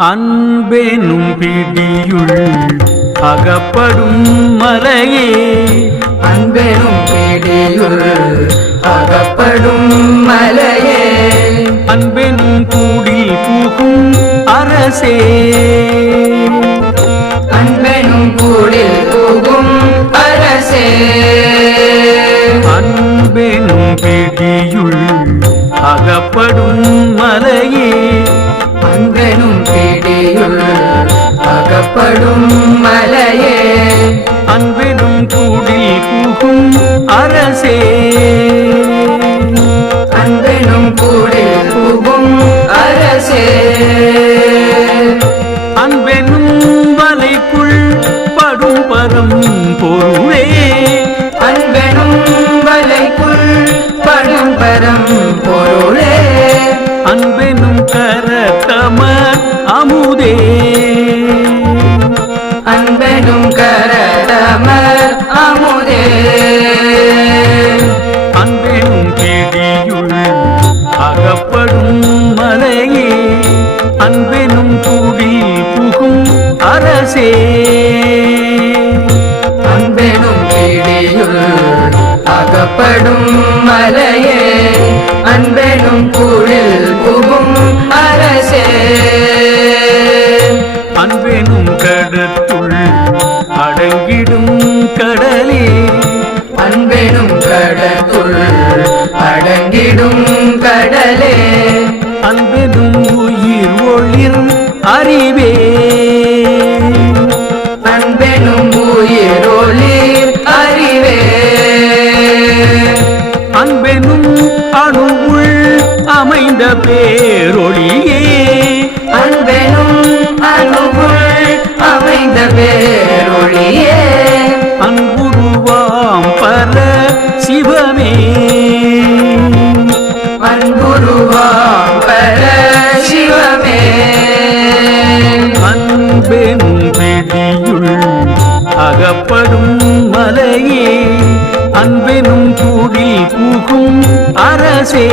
அன்பெனும் பிடியுள் அகப்படும் மலையே அன்பெனும் பிடியுள் அகப்படும் மலையே அன்பெனும் கூடில் புகும் அரசே அன்பெனும் கூடில் புகும் அரசே அன்பெனும் பிடியுள் அகப்படும் மலையே அன்பெனும் பிடியுள் அகப்படும் மலையே அன்பெனும் கூடில் புகும் அரசே அன்பெனும் கூடில் புகும் அரசே அன்பெனும் வலைக்குள் படும் பரம் பொருளே அன்பெனும் வலைக்குள் படும் பரம் பொருளே அன்பெனும் கரத்தம அமுதே அன்பெனும் கரதமர் அமுதே அன்பெனும் பிடியுள் அகப்படும் மலையே அன்பெனும் கூடில் புகும் அரசே அன்பெனும் பிடியுள் அகப்படும் மலையே அன்பெனும் கூடில் புகும் அரசே அன்பெனும் கடத்துள் அடங்கிடும் கடலே அன்பெனும் கடத்துள் அடங்கிடும் கடலே அன்பெனும் உயிர் ஒளிர் அறிவே அன்பெனும் உயிரொளிர் அறிவே அன்பெனும் அணுவுள் அமைந்த பேரொளியே அன்பெனும் அணுவுள் அமைந்த பேரொளியே அன்புருவாம் பர சிவமே அன்புருவாம் பர சிவமே அன்பெனும் பிடியுள் அகப்படும் மலையே அன்பெனும் கூடில் புகும் அரசே